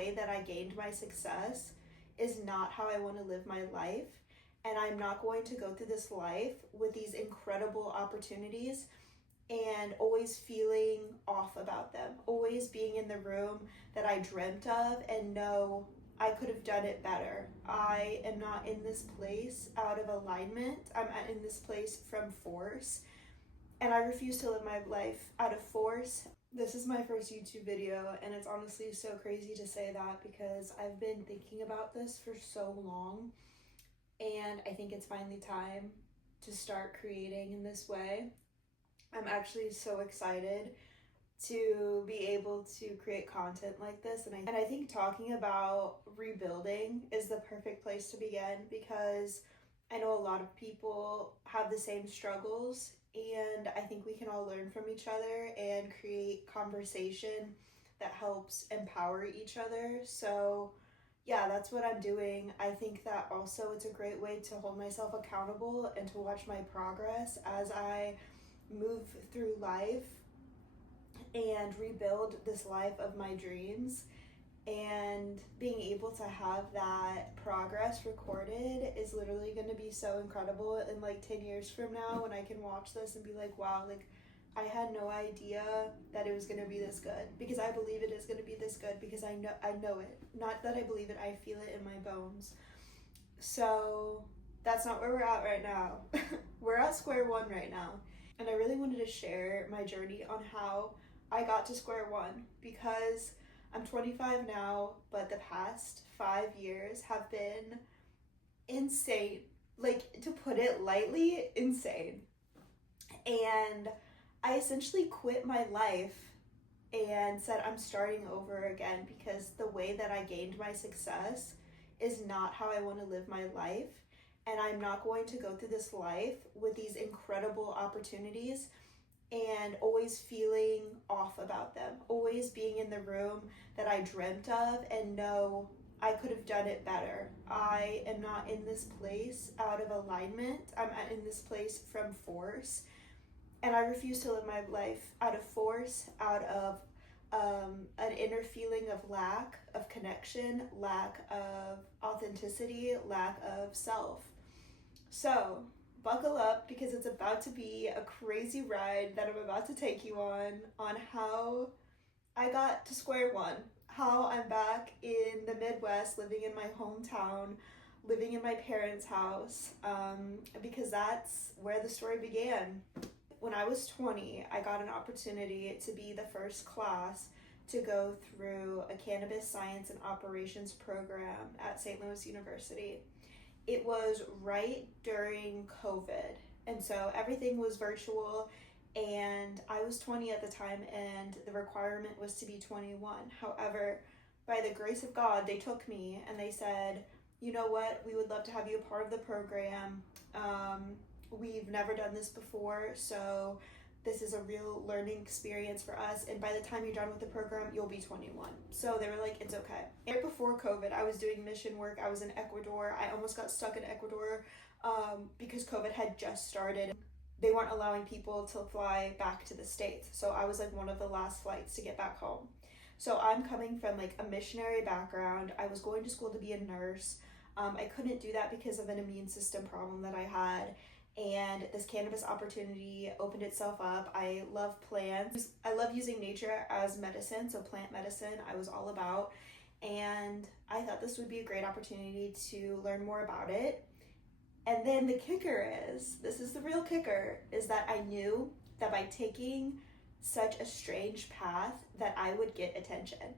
way that I gained my success is not how I want to live my life. And I'm not going to go through this life with these incredible opportunities and always feeling off about them, always being in the room that I dreamt of and know I could have done it better. I am not in this place out of alignment. I'm in this place from force. And I refuse to live my life out of force. This is my first YouTube video, and it's honestly so crazy to say that because I've been thinking about this for so long. And I think it's finally time to start creating in this way. I'm actually so excited to be able to create content like this. And I think talking about rebuilding is the perfect place to begin because I know a lot of people have the same struggles, and I think we can all learn from each other and create conversation that helps empower each other. So yeah, that's what I'm doing. I think that also it's a great way to hold myself accountable and to watch my progress as I move through life and rebuild this life of my dreams. And being able to have that progress recorded is literally going to be so incredible in like 10 years from now when I can watch this and be like, wow, like I had no idea that it was going to be this good, because I believe it is going to be this good because I know it. Not that I believe it, I feel it in my bones. So that's not where we're at right now. We're at square one right now. And I really wanted to share my journey on how I got to square one, because I'm 25 now, but the past 5 years have been insane. Like, to put it lightly, insane. And I essentially quit my life and said I'm starting over again because the way that I gained my success is not how I want to live my life. And I'm not going to go through this life with these incredible opportunities and always feeling off about them, always being in the room that I dreamt of and know I could have done it better. I am not in this place out of alignment. I'm in this place from force. And I refuse to live my life out of force, out of an inner feeling of lack of connection, lack of authenticity, lack of self. So buckle up, because it's about to be a crazy ride that I'm about to take you on how I got to square one, how I'm back in the Midwest, living in my hometown, living in my parents' house, because that's where the story began. When I was 20, I got an opportunity to be the first class to go through a cannabis science and operations program at St. Louis University. It was right during COVID, and so everything was virtual, and I was 20 at the time, and the requirement was to be 21. However, by the grace of God, they took me and they said, you know what, we would love to have you a part of the program. We've never done this before, so this is a real learning experience for us, and by the time you're done with the program, you'll be 21. So they were like, it's okay. Right before COVID, I was doing mission work. I was in Ecuador. I almost got stuck in Ecuador because COVID had just started. They weren't allowing people to fly back to the States, so I was like one of the last flights to get back home. So I'm coming from like a missionary background. I was going to school to be a nurse. I couldn't do that because of an immune system problem that I had. And this cannabis opportunity opened itself up. I love plants. I love using nature as medicine, so plant medicine I was all about. And I thought this would be a great opportunity to learn more about it. And then the kicker is, this is the real kicker, is that I knew that by taking such a strange path that I would get attention.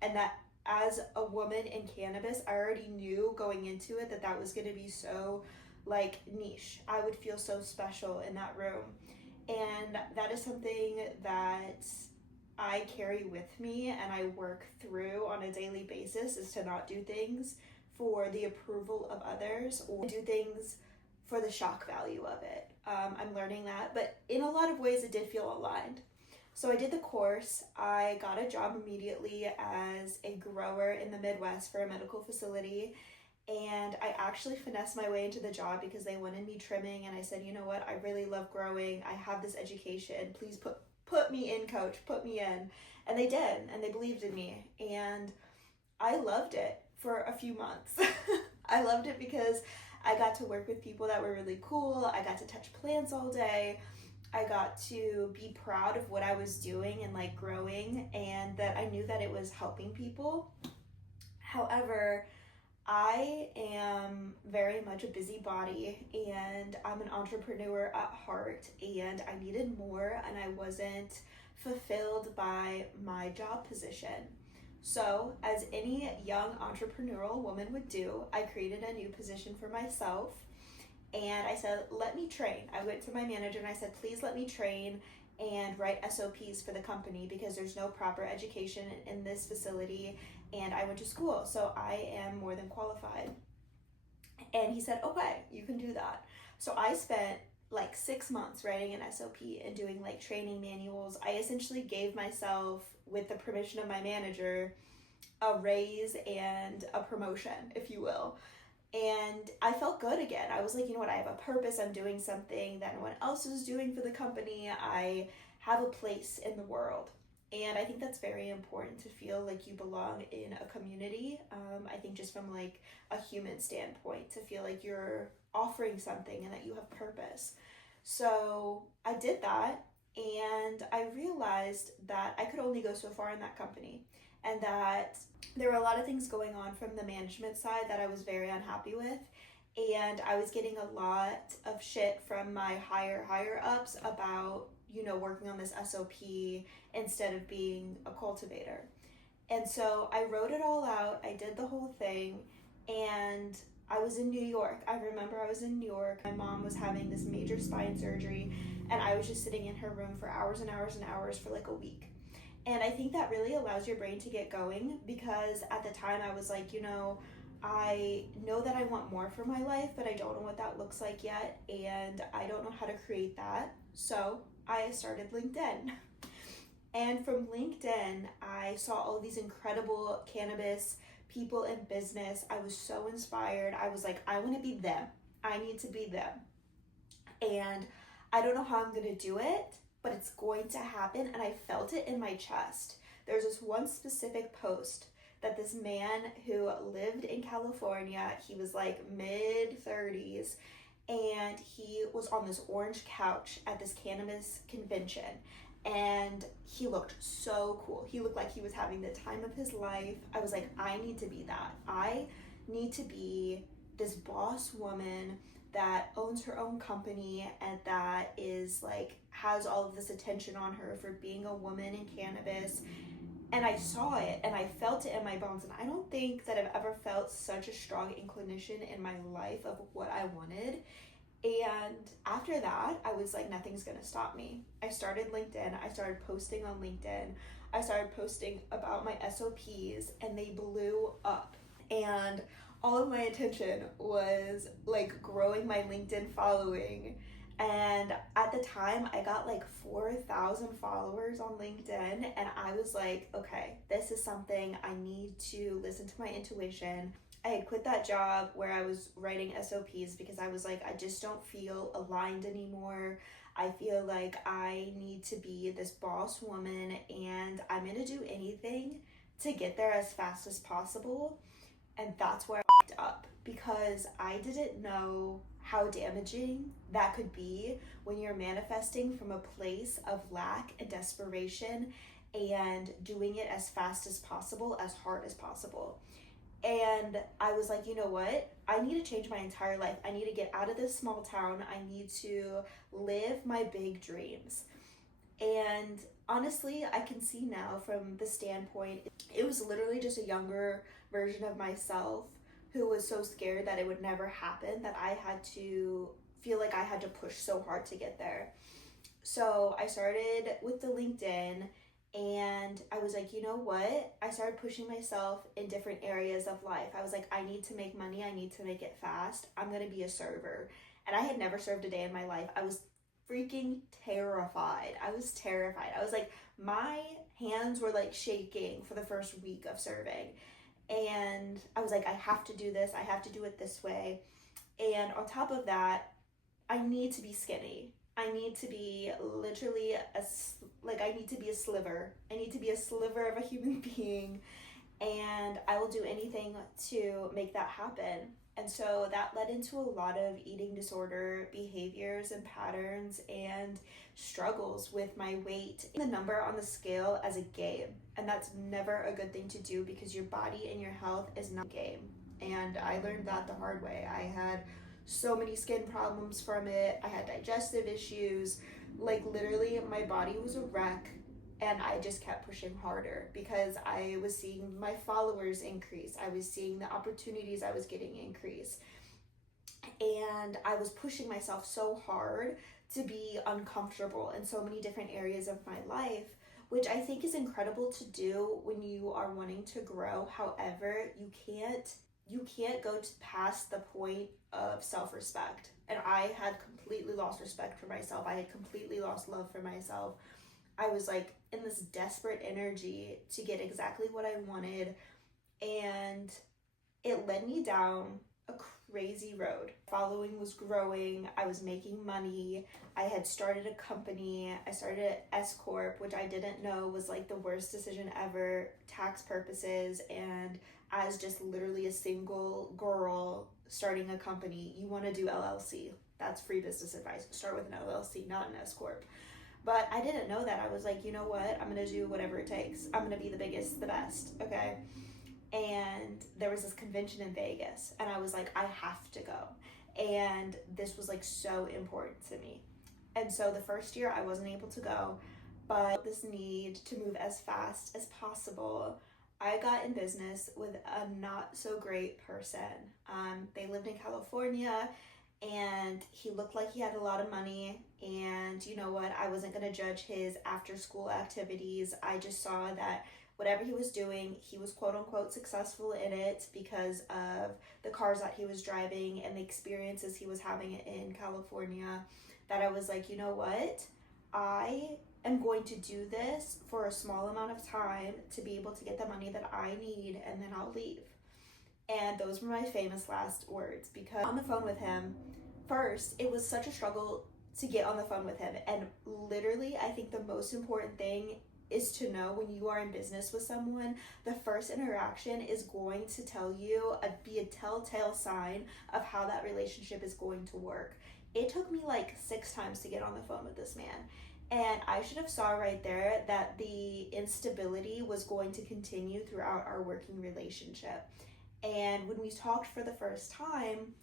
And that as a woman in cannabis, I already knew going into it that that was going to be so like niche. I would feel so special in that room. And that is something that I carry with me and I work through on a daily basis, is to not do things for the approval of others or do things for the shock value of it. I'm learning that, but in a lot of ways it did feel aligned. So I did the course. I got a job immediately as a grower in the Midwest for a medical facility. And I actually finessed my way into the job because they wanted me trimming, and I said, you know what, I really love growing. I have this education. Please put me in, coach, put me in. And they did, and they believed in me. And I loved it for a few months. I loved it because I got to work with people that were really cool. I got to touch plants all day. I got to be proud of what I was doing and like growing, and that I knew that it was helping people. However, I am very much a busybody and I'm an entrepreneur at heart, and I needed more and I wasn't fulfilled by my job position. So, as any young entrepreneurial woman would do, I created a new position for myself and I said, let me train. I went to my manager and I said, please let me train and write SOPs for the company because there's no proper education in this facility and I went to school, so I am more than qualified. And he said, okay, you can do that. So I spent like 6 months writing an SOP and doing like training manuals. I essentially gave myself, with the permission of my manager, a raise and a promotion, if you will. And I felt good again. I was like, you know what, I have a purpose. I'm doing something that no one else is doing for the company. I have a place in the world. And I think that's very important, to feel like you belong in a community. I think just from like a human standpoint, to feel like you're offering something and that you have purpose. So I did that, and I realized that I could only go so far in that company, and that there were a lot of things going on from the management side that I was very unhappy with. And I was getting a lot of shit from my higher ups about, working on this SOP instead of being a cultivator. And so I wrote it all out. I did the whole thing, and I was in New York. I remember I was in New York. My mom was having this major spine surgery, and I was just sitting in her room for hours and hours and hours for like a week. And I think that really allows your brain to get going, because at the time I was like, I know that I want more for my life, but I don't know what that looks like yet, and I don't know how to create that. So I started LinkedIn. And from LinkedIn, I saw all these incredible cannabis people in business. I was so inspired. I was like, I want to be them. I need to be them. And I don't know how I'm going to do it, but it's going to happen. And I felt it in my chest. There's this one specific post that this man who lived in California, he was like mid 30s, and he was on this orange couch at this cannabis convention, and he looked so cool. He looked like he was having the time of his life. I was like, I need to be that. I need to be this boss woman that owns her own company and that is like, has all of this attention on her for being a woman in cannabis. And I saw it and I felt it in my bones. And I don't think that I've ever felt such a strong inclination in my life of what I wanted. And after that, I was like, nothing's gonna stop me. I started LinkedIn. I started posting on LinkedIn. I started posting about my SOPs, and they blew up. And all of my attention was like growing my LinkedIn following. And at the time, I got like 4,000 followers on LinkedIn, and I was like, okay, this is something I need to listen to my intuition. I had quit that job where I was writing SOPs because I was like, I just don't feel aligned anymore. I feel like I need to be this boss woman, and I'm going to do anything to get there as fast as possible. And that's where I fucked up, because I didn't know how damaging that could be when you're manifesting from a place of lack and desperation and doing it as fast as possible, as hard as possible. And I was like, you know what? I need to change my entire life. I need to get out of this small town. I need to live my big dreams. And honestly, I can see now from the standpoint, it was literally just a younger version of myself who was so scared that it would never happen, that I had to feel like I had to push so hard to get there. So I started with the LinkedIn, and I was like, you know what? I started pushing myself in different areas of life. I was like, I need to make money. I need to make it fast. I'm going to be a server. And I had never served a day in my life. I was freaking terrified. I was terrified. I was like, my hands were like shaking for the first week of serving. And I was like, I have to do this. I have to do it this way. And on top of that, I need to be skinny. I need to be literally I need to be a sliver. I need to be a sliver of a human being. and I will do anything to make that happen. And so that led into a lot of eating disorder behaviors and patterns and struggles with my weight. The number on the scale as a game, and that's never a good thing to do because your body and your health is not a game. And I learned that the hard way. I had so many skin problems from it. I had digestive issues. Like literally my body was a wreck, and I just kept pushing harder because I was seeing my followers increase. I was seeing the opportunities I was getting increase. And I was pushing myself so hard to be uncomfortable in so many different areas of my life, which I think is incredible to do when you are wanting to grow. However, you can't go past the point of self-respect. And I had completely lost respect for myself. I had completely lost love for myself. I was like in this desperate energy to get exactly what I wanted, and it led me down a crazy road. Following was growing, I was making money, I had started a company, I started an S Corp, which I didn't know was like the worst decision ever, tax purposes, and as just literally a single girl starting a company, you want to do LLC. That's free business advice. Start with an LLC, not an S Corp. But I didn't know that. I was like, you know what? I'm going to do whatever it takes. I'm going to be the biggest, the best, okay? And there was this convention in Vegas, and I was like, I have to go. And this was like so important to me. And so the first year I wasn't able to go, but this need to move as fast as possible, I got in business with a not so great person. They lived in California, and he looked like he had a lot of money. And you know what? I wasn't going to judge his after school activities. I just saw that whatever he was doing, he was quote unquote successful in it because of the cars that he was driving and the experiences he was having in California. That I was like, you know what? I am going to do this for a small amount of time to be able to get the money that I need, and then I'll leave. And those were my famous last words, because on the phone with him, first, it was such a struggle to get on the phone with him. And literally, I think the most important thing is to know when you are in business with someone, the first interaction is going to tell you, be a telltale sign of how that relationship is going to work. It took me like 6 times to get on the phone with this man. And I should have saw right there that the instability was going to continue throughout our working relationship. And when we talked for the first time,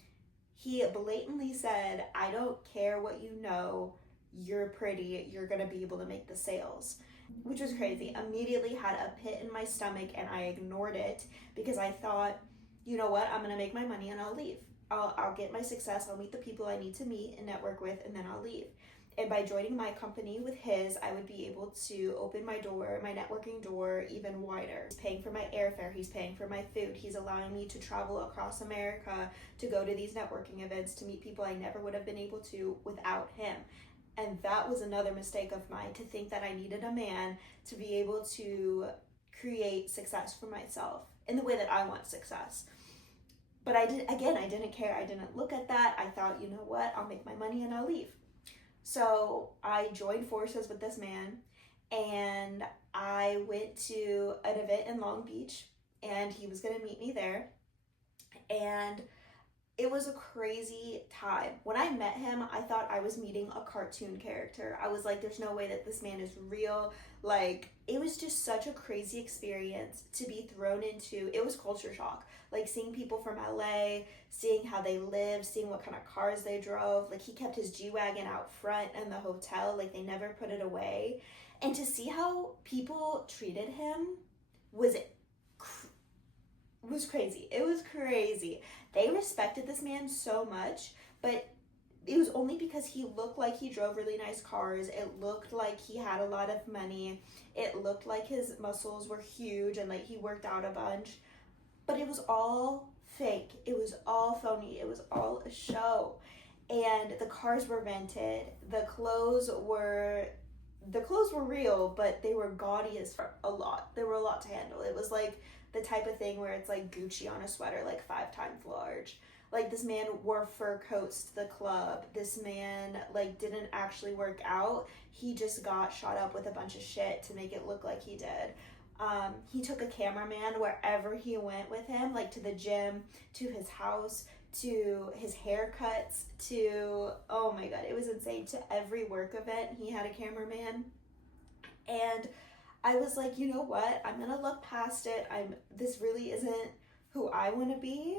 he blatantly said, I don't care what you know, you're pretty, you're gonna be able to make the sales, which was crazy. Immediately had a pit in my stomach, and I ignored it because I thought, you know what, I'm gonna make my money and I'll leave. I'll get my success, I'll meet the people I need to meet and network with, and then I'll leave. And by joining my company with his, I would be able to open my door, my networking door, even wider. He's paying for my airfare, he's paying for my food, he's allowing me to travel across America to go to these networking events, to meet people I never would have been able to without him. And that was another mistake of mine, to think that I needed a man to be able to create success for myself in the way that I want success. But I didn't care. I didn't look at that. I thought, you know what, I'll make my money and I'll leave. So I joined forces with this man, and I went to an event in Long Beach, and he was going to meet me there. And it was a crazy time. When I met him, I thought I was meeting a cartoon character. I was like, there's no way that this man is real. Like, it was just such a crazy experience to be thrown into. It was culture shock. Like, seeing people from LA, seeing how they lived, seeing what kind of cars they drove. Like, he kept his G-Wagon out front in the hotel. Like, they never put it away. And to see how people treated him was crazy. It was crazy. They respected this man so much, but it was only because he looked like he drove really nice cars. It looked like he had a lot of money. It looked like his muscles were huge and like he worked out a bunch. But it was all fake. It was all phony. It was all a show. And the cars were rented. The clothes were real, but they were gaudy as a lot. They were a lot to handle. It was like the type of thing where it's like Gucci on a sweater, like 5 times large. Like, this man wore fur coats to the club. This man like didn't actually work out. He just got shot up with a bunch of shit to make it look like he did. He took a cameraman wherever he went with him, like to the gym, to his house, to his haircuts, to, oh my God, it was insane. To every work event, he had a cameraman. And I was like, you know what? I'm gonna look past it. This really isn't who I want to be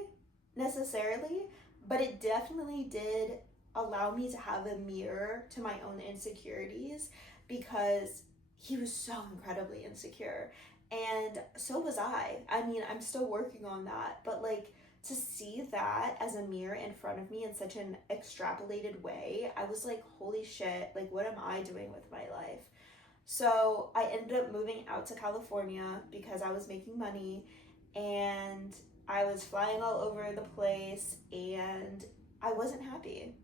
necessarily, but it definitely did allow me to have a mirror to my own insecurities, because he was so incredibly insecure. And so was I. I mean, I'm still working on that, but like to see that as a mirror in front of me in such an extrapolated way, I was like, holy shit, like what am I doing with my life? So I ended up moving out to California because I was making money, and I was flying all over the place, and I wasn't happy.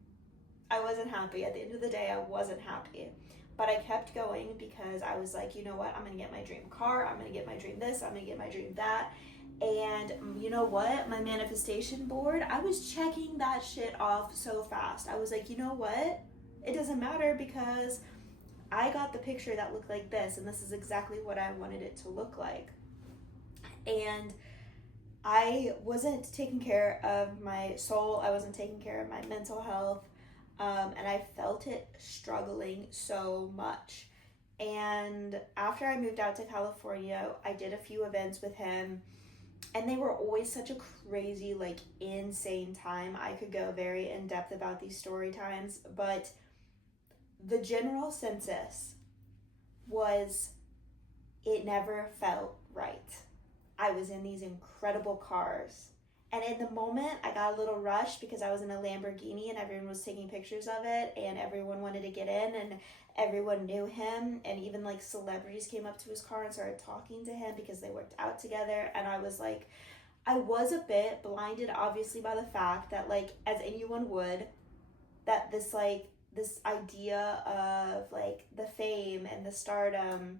I wasn't happy. At the end of the day, I wasn't happy. But I kept going because I was like, you know what? I'm going to get my dream car. I'm going to get my dream this. I'm going to get my dream that. And you know what? My manifestation board, I was checking that shit off so fast. I was like, you know what? It doesn't matter, because I got the picture that looked like this, and this is exactly what I wanted it to look like. And I wasn't taking care of my soul. I wasn't taking care of my mental health. And I felt it struggling so much. And after I moved out to California, I did a few events with him, and they were always such a crazy, like insane time. I could go very in depth about these story times, but the general census was, it never felt right. I was in these incredible cars, and in the moment I got a little rushed because I was in a Lamborghini and everyone was taking pictures of it, and everyone wanted to get in, and everyone knew him, and even like celebrities came up to his car and started talking to him because they worked out together. And I was like, I was a bit blinded obviously by the fact that, like, as anyone would, that this idea of like the fame and the stardom,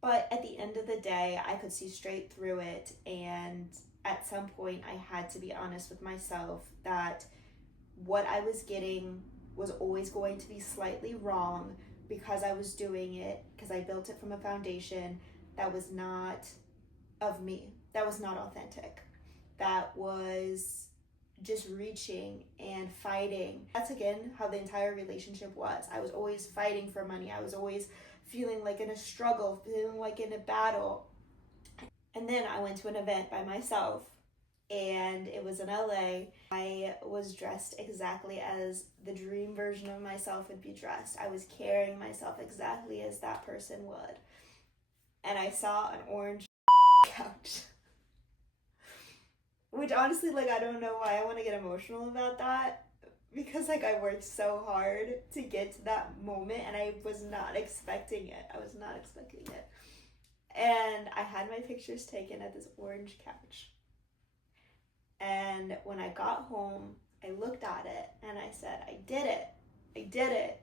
but at the end of the day I could see straight through it. And at some point I had to be honest with myself that what I was getting was always going to be slightly wrong, because I was doing it, because I built it from a foundation that was not of me, that was not authentic, that was just reaching and fighting. That's again how the entire relationship was. I was always fighting for money. I was always feeling like in a struggle, feeling like in a battle. And then I went to an event by myself, and it was in LA. I was dressed exactly as the dream version of myself would be dressed. I was carrying myself exactly as that person would. And I saw an orange couch. Which honestly, like, I don't know why I want to get emotional about that, because like I worked so hard to get to that moment, and I was not expecting it. And I had my pictures taken at this orange couch. And when I got home, I looked at it and I said, I did it.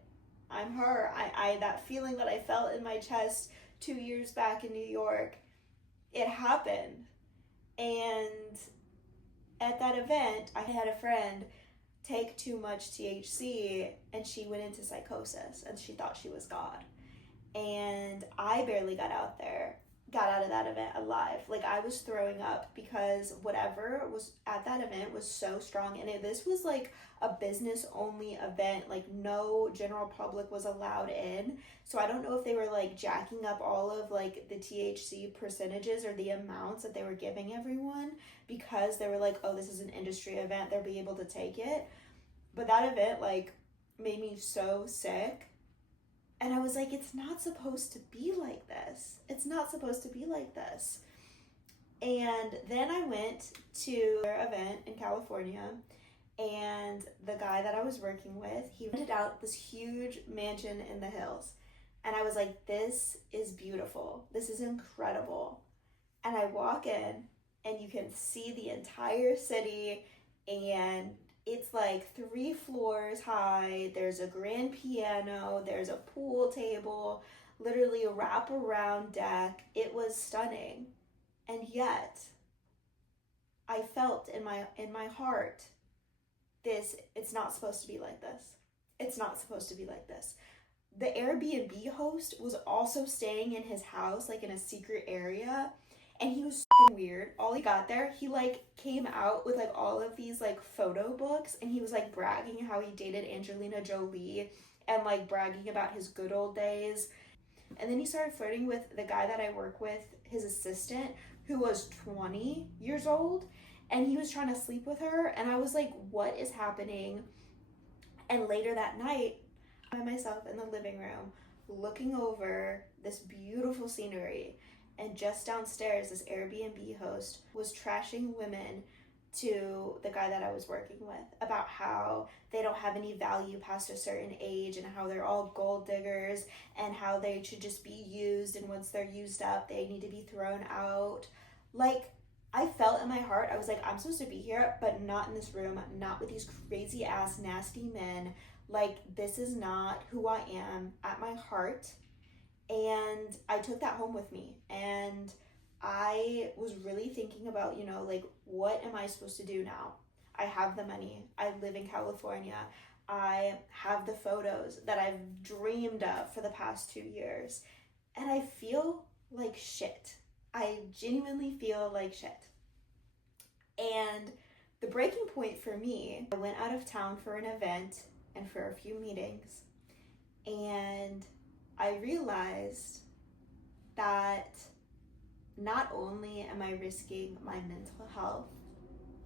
I'm her. I that feeling that I felt in my chest 2 years back in New York, it happened. And at that event, I had a friend take too much THC, and she went into psychosis, and she thought she was God. And I barely got out of that event alive. Like, I was throwing up because whatever was at that event was so strong. And this was like a business only event, like no general public was allowed in. So I don't know if they were like jacking up all of like the THC percentages or the amounts that they were giving everyone, because they were like, oh, this is an industry event, they'll be able to take it. But that event like made me so sick. And I was like, it's not supposed to be like this. It's not supposed to be like this. And then I went to their event in California, and the guy that I was working with, he rented out this huge mansion in the hills. And I was like, this is beautiful. This is incredible. And I walk in, and you can see the entire city, and it's like 3 floors high. There's a grand piano. There's a pool table, literally a wraparound deck. It was stunning. And yet, I felt in my heart, it's not supposed to be like this. It's not supposed to be like this. the Airbnb host was also staying in his house, like in a secret area, and he was weird. All he got there, he like came out with like all of these like photo books, and he was like bragging how he dated Angelina Jolie and like bragging about his good old days. And then he started flirting with the guy that I work with, his assistant, who was 20 years old, and he was trying to sleep with her, and I was like, what is happening? And later that night, by myself in the living room, looking over this beautiful scenery, and just downstairs, this Airbnb host was trashing women to the guy that I was working with about how they don't have any value past a certain age and how they're all gold diggers and how they should just be used, and once they're used up, they need to be thrown out. Like, I felt in my heart, I was like, I'm supposed to be here, but not in this room, not with these crazy ass nasty men. Like, this is not who I am at my heart. And I took that home with me, and I was really thinking about, you know, like, what am I supposed to do now? I have the money. I live in California. I have the photos that I've dreamed of for the past 2 years. And I feel like shit. I genuinely feel like shit. And the breaking point for me, I went out of town for an event and for a few meetings. And I realized that not only am I risking my mental health,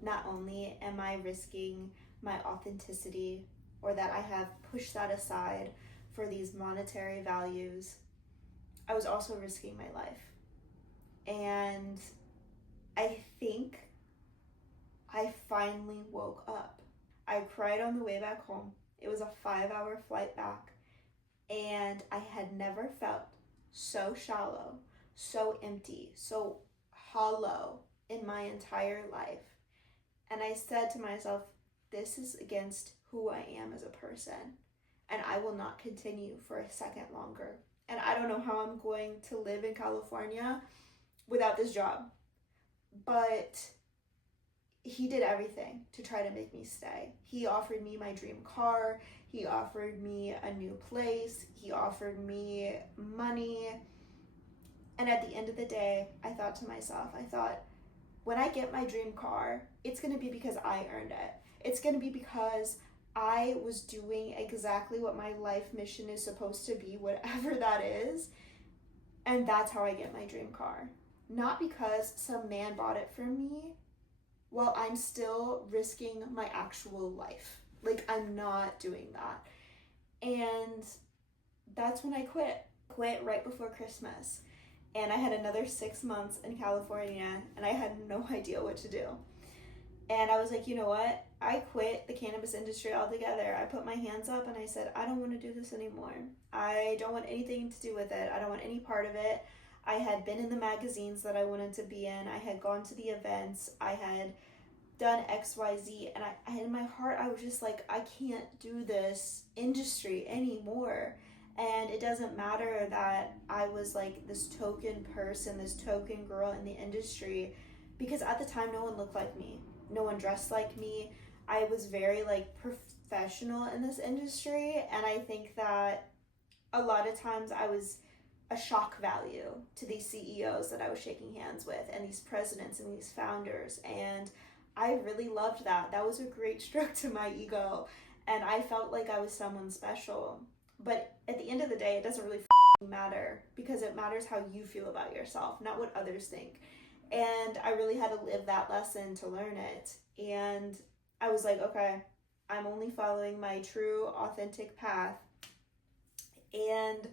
not only am I risking my authenticity, or that I have pushed that aside for these monetary values, I was also risking my life. And I think I finally woke up. I cried on the way back home. It was a 5-hour flight back, and I had never felt so shallow, so empty, so hollow in my entire life. And I said to myself, this is against who I am as a person, and I will not continue for a second longer. And I don't know how I'm going to live in California without this job, but he did everything to try to make me stay. He offered me my dream car. He offered me a new place. He offered me money. And at the end of the day, I thought to myself, when I get my dream car, it's going to be because I earned it. It's going to be because I was doing exactly what my life mission is supposed to be, whatever that is. And that's how I get my dream car. Not because some man bought it for me, while I'm still risking my actual life. Like, I'm not doing that. And that's when I quit. Quit right before Christmas. And I had another 6 months in California, and I had no idea what to do. And I was like, you know what? I quit the cannabis industry altogether. I put my hands up and I said, I don't want to do this anymore. I don't want anything to do with it. I don't want any part of it. I had been in the magazines that I wanted to be in. I had gone to the events. I had done XYZ. And I in my heart, I was just like, I can't do this industry anymore. And it doesn't matter that I was like this token person, this token girl in the industry, because at the time, no one looked like me. No one dressed like me. I was very like professional in this industry. And I think that a lot of times I was a shock value to these CEOs that I was shaking hands with, and these presidents and these founders. And I really loved that. That was a great stroke to my ego. And I felt like I was someone special. But at the end of the day, it doesn't really matter, because it matters how you feel about yourself, not what others think. And I really had to live that lesson to learn it. And I was like, okay, I'm only following my true, authentic path. And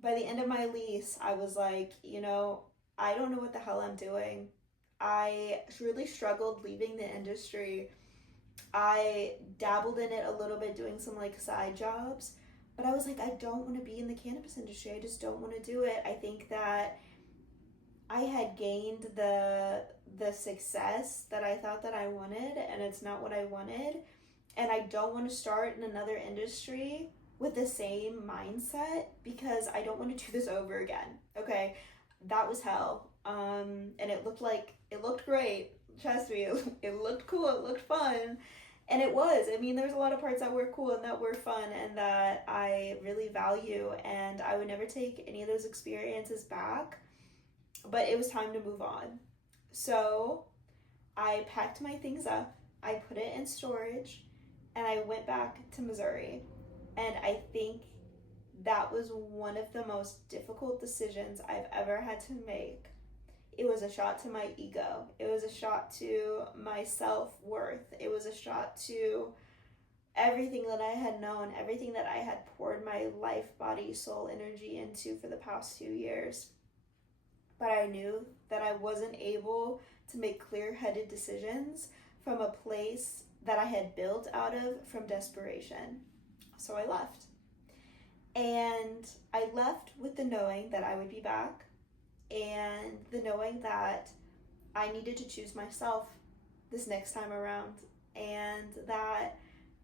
by the end of my lease, I was like, you know, I don't know what the hell I'm doing. I really struggled leaving the industry. I dabbled in it a little bit, doing some like side jobs, but I was like, I don't want to be in the cannabis industry. I just don't want to do it. I think that I had gained the success that I thought that I wanted, and it's not what I wanted. And I don't want to start in another industry with the same mindset, because I don't want to do this over again. Okay, that was hell. And it looked great. Trust me, it looked cool. It looked fun. And it was. I mean, there's a lot of parts that were cool and that were fun and that I really value, and I would never take any of those experiences back. But it was time to move on. So I packed my things up, I put it in storage, and I went back to Missouri. And I think that was one of the most difficult decisions I've ever had to make. It was a shot to my ego. It was a shot to my self-worth. It was a shot to everything that I had known, everything that I had poured my life, body, soul, energy into for the past 2 years. But I knew that I wasn't able to make clear-headed decisions from a place that I had built out of from desperation. So I left. And I left with the knowing that I would be back, and the knowing that I needed to choose myself this next time around, and that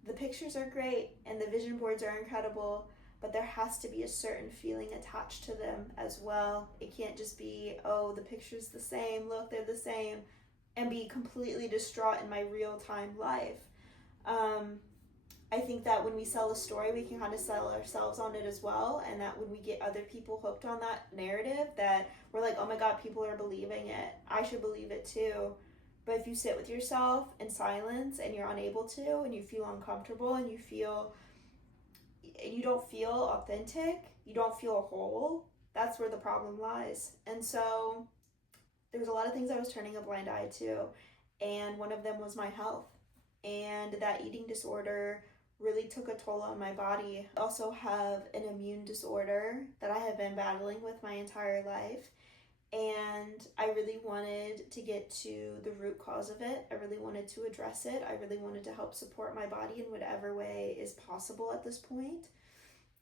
the pictures are great and the vision boards are incredible, but there has to be a certain feeling attached to them as well. It can't just be, oh, the picture's the same, look, they're the same, and be completely distraught in my real-time life. I think that when we sell a story, we can kind of sell ourselves on it as well, and that when we get other people hooked on that narrative, that we're like, oh my God, people are believing it. I should believe it too. But if you sit with yourself in silence and you're unable to, and you feel uncomfortable, and you don't feel authentic, you don't feel whole, that's where the problem lies. And so there was a lot of things I was turning a blind eye to, and one of them was my health. And that eating disorder really took a toll on my body. I also have an immune disorder that I have been battling with my entire life. And I really wanted to get to the root cause of it. I really wanted to address it. I really wanted to help support my body in whatever way is possible at this point.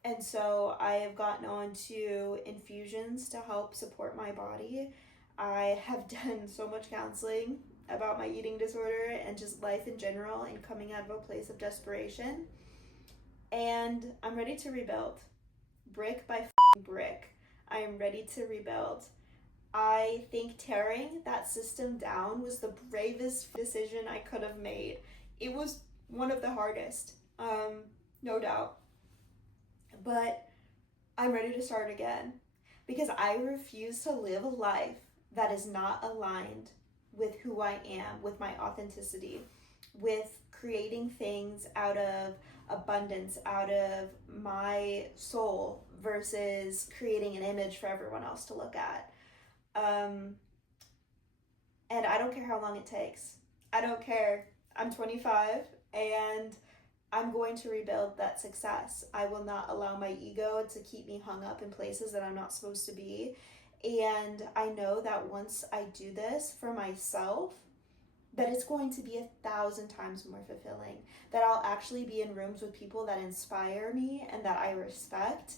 And so I have gotten on to infusions to help support my body. I have done so much counseling about my eating disorder and just life in general, and coming out of a place of desperation. And I'm ready to rebuild. Brick by brick. I am ready to rebuild. I think tearing that system down was the bravest decision I could have made. It was one of the hardest, no doubt. But I'm ready to start again, because I refuse to live a life that is not aligned with who I am, with my authenticity, with creating things out of abundance, out of my soul, versus creating an image for everyone else to look at. And I don't care how long it takes. I don't care. I'm 25 and I'm going to rebuild that success. I will not allow my ego to keep me hung up in places that I'm not supposed to be. And I know that once I do this for myself, that it's going to be 1,000 times more fulfilling. That I'll actually be in rooms with people that inspire me and that I respect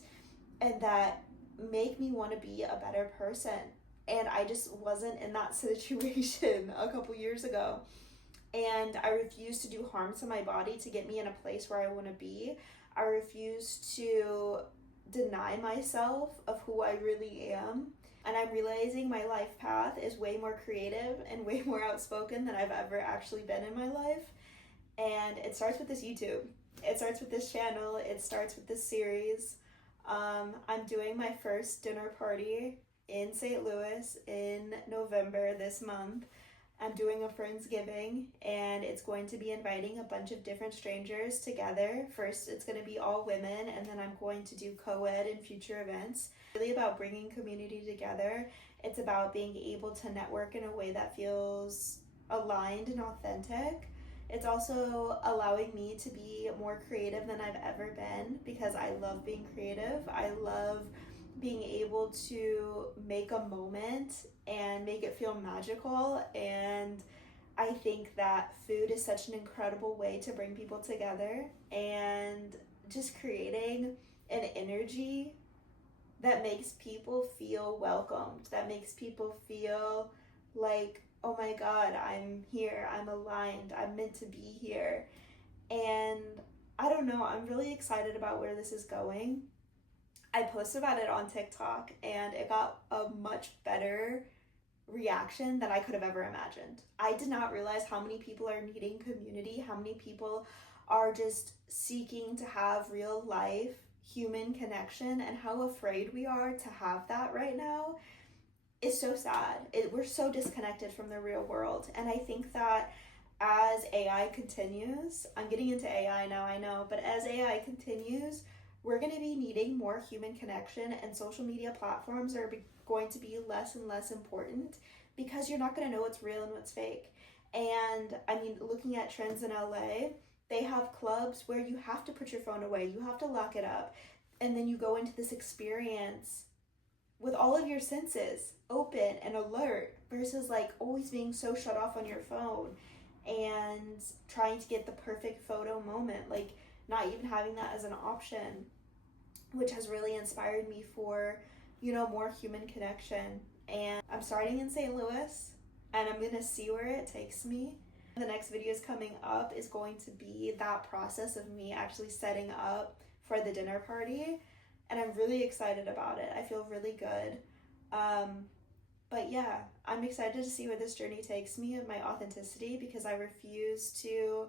and that make me want to be a better person. And I just wasn't in that situation a couple years ago. And I refuse to do harm to my body to get me in a place where I want to be. I refuse to deny myself of who I really am. And I'm realizing my life path is way more creative and way more outspoken than I've ever actually been in my life. And it starts with this YouTube. It starts with this channel. It starts with this series. I'm doing my first dinner party in St. Louis in November this month. I'm doing a Friendsgiving, and it's going to be inviting a bunch of different strangers together. First, it's going to be all women, and then I'm going to do co-ed in future events. Really about bringing community together. It's about being able to network in a way that feels aligned and authentic. It's also allowing me to be more creative than I've ever been, because I love being creative. I love being able to make a moment and make it feel magical. And I think that food is such an incredible way to bring people together, and just creating an energy that makes people feel welcomed, that makes people feel like, oh my God, I'm here, I'm aligned, I'm meant to be here. And I don't know, I'm really excited about where this is going. I posted about it on TikTok and it got a much better reaction that I could have ever imagined. I did not realize how many people are needing community, how many people are just seeking to have real life human connection, and how afraid we are to have that right now is so sad. We're so disconnected from the real world. And I think that as AI continues, I'm getting into AI now, I know, but as AI continues, we're going to be needing more human connection, and social media platforms are going to be less and less important because you're not going to know what's real and what's fake. And I mean, looking at trends in LA, they have clubs where you have to put your phone away, you have to lock it up, and then you go into this experience with all of your senses open and alert versus like always being so shut off on your phone and trying to get the perfect photo moment, like not even having that as an option, which has really inspired me for, more human connection. And I'm starting in St. Louis, and I'm gonna see where it takes me. The next videos coming up is going to be that process of me actually setting up for the dinner party, and I'm really excited about it. I feel really good. But yeah, I'm excited to see where this journey takes me of my authenticity, because I refuse to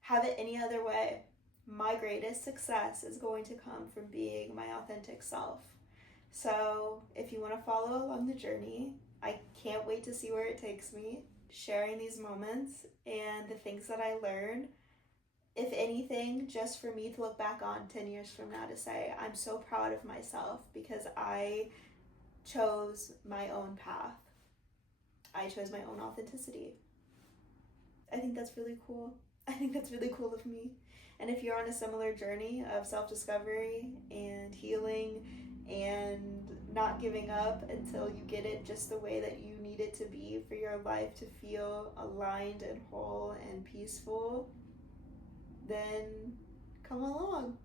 have it any other way. My greatest success is going to come from being my authentic self. So if you want to follow along the journey, I can't wait to see where it takes me, sharing these moments and the things that I learned. If anything, just for me to look back on 10 years from now to say, I'm so proud of myself because I chose my own path. I chose my own authenticity. I think that's really cool. I think that's really cool of me. And if you're on a similar journey of self-discovery and healing and not giving up until you get it just the way that you need it to be for your life to feel aligned and whole and peaceful, then come along.